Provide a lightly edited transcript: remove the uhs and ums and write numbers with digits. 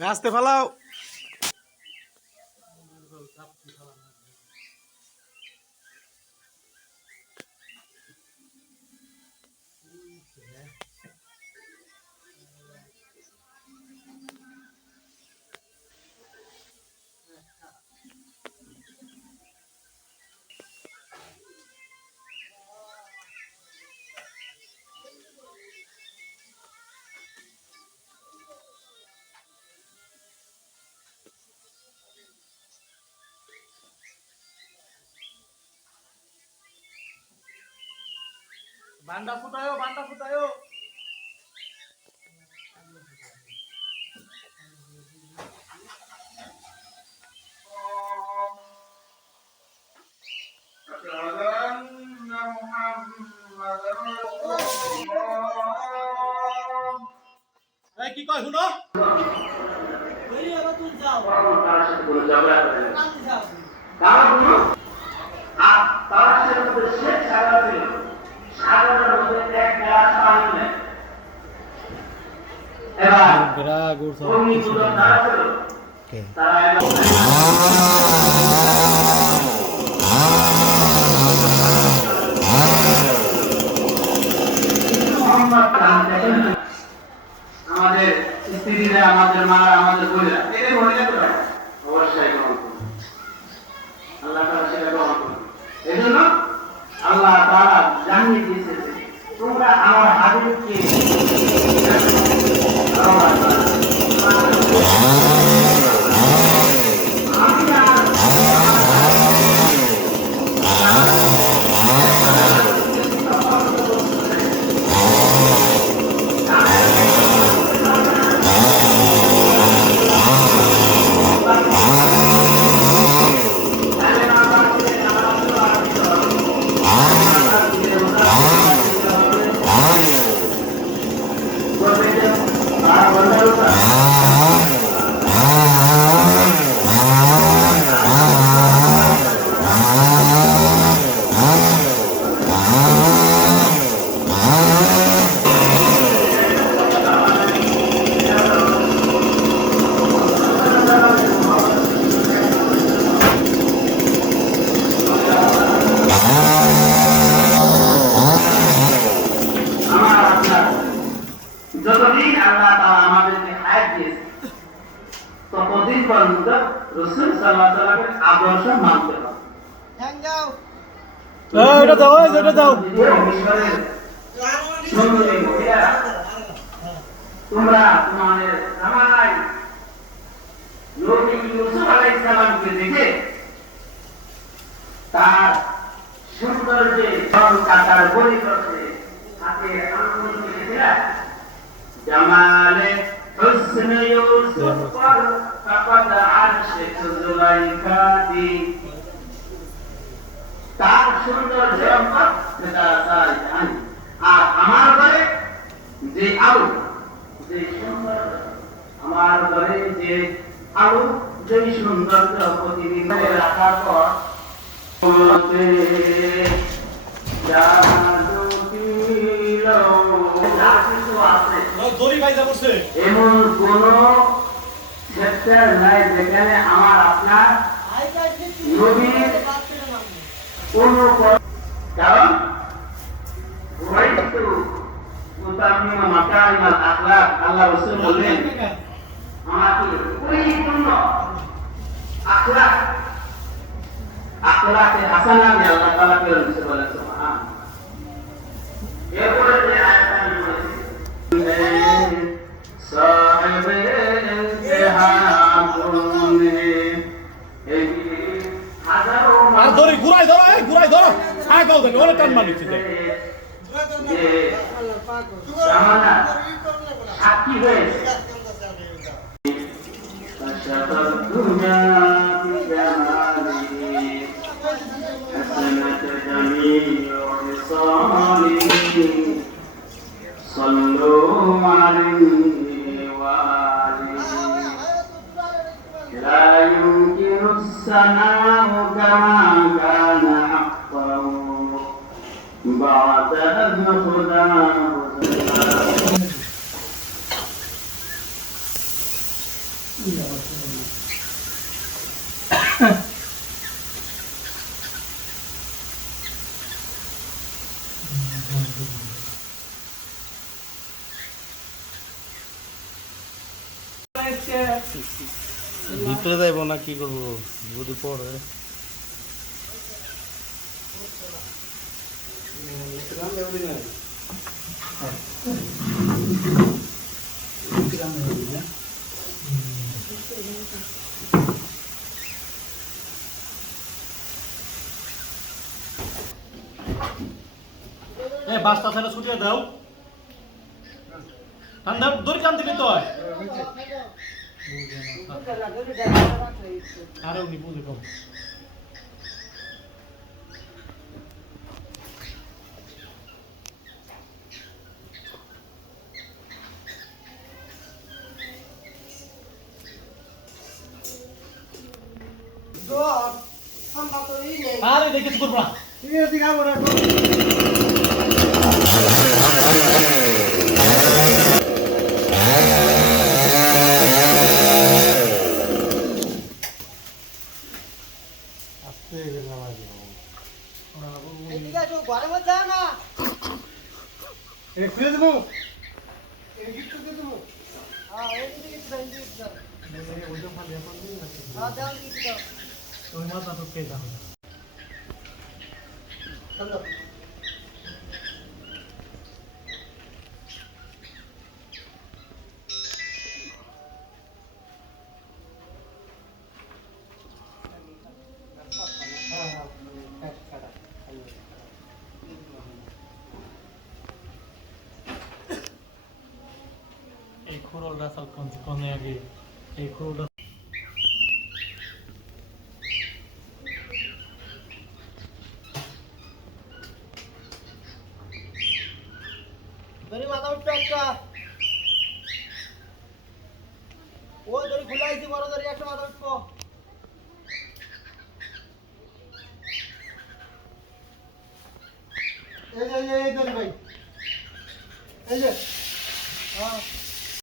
গাছতে ফালাও। বান্ডা ফুটায়ো, বান্ডা ফুটায়ো। কি কয় শুনো? আমাদের স্ত্রীরা, আমাদের মারা, আমাদের বোনেরা এদের মহিলা তো অবশ্যই গ্রহণ করুন। আল্লাহ তাআলা সেটা গ্রহণ করুন। এই জন্য আল্লাহ তাআলা জানিয়ে দিয়েছে তোমরা আমার হাবিবকে যতদিন আল্লাহ তাআলা আমাদেরকে হায়াত দিয়েছে ততদিন পর্যন্ত রাসূল সাল্লাল্লাহু আলাইহি ওয়াসাল্লামের আদর্শ মানতে হবে। এটা দাও, এটা দাও। তোমরা তোমাদের জামাই নবী ইউসুফ আলাইহিস সালামকে দেখে তার সৌন্দর্যে কাটার পরিবর্তে হাতে আঙ্গুল মেলে জামালে হুসন ইউসুফ পর ফাকাদ আরশে জুলাইখাতি তার সৌন্দর্য সেটা তার জানি। আর আমার ঘরে যে আলো, যে সুন্দর, আমার ঘরে যে আলো, যে সৌন্দর্য প্রতিদিন রাখার পর এমন কোন সেক্টর নাই যেখানে আমার আপনার নবীর কোন, কারণ আল্লাহ রাসূল বললেন আমাকে পরিপূর্ণ আখলাক, আখলাকে হাসানা দিয়ে আল্লাহ তাআলা প্রেরণ করেছেন। বলেন সুবহান। এরপরে যে আয়াতটা আমি বলেছি সাহেবে ইন্তেহামুনে এই হাজারো আর ধরে ঘুরাই ধরো, এই ঘুরাই ধরো, ছাগল দেন ওরে টান মারছে যে জামানা সাক্ষী হয়েছে আশাতাদ দুনিয়া ফি জামালি হাসানাত জামিউ বিসালিহি সাল্লু আলাইহি ওয়া আলিহি লা ইউমকিনুস সানাউ কামা কানা হাক্কাহু বা'দা আন খুদা ভিতরে যাইব না কি করবো যদি পড়ে বাসটা তাহলে ছুটিয়ে দাও ঠান্ডা দূর কান দিবি তো আরে উনি বুঝে কম আরে দেখিস করবো না ঠিক আছে খাবো না খুলে দেবো মাথা তো পেয়ে যাবে এই খুরলটা সাল কোনে আগে এই খুরলটা ধরি মাথা উঠবে একটা ওই ধরি খুলাইছি বড় ধরি একটা মাথা উঠবো এই যে এই ধরি ভাই এই যে হ্যাঁ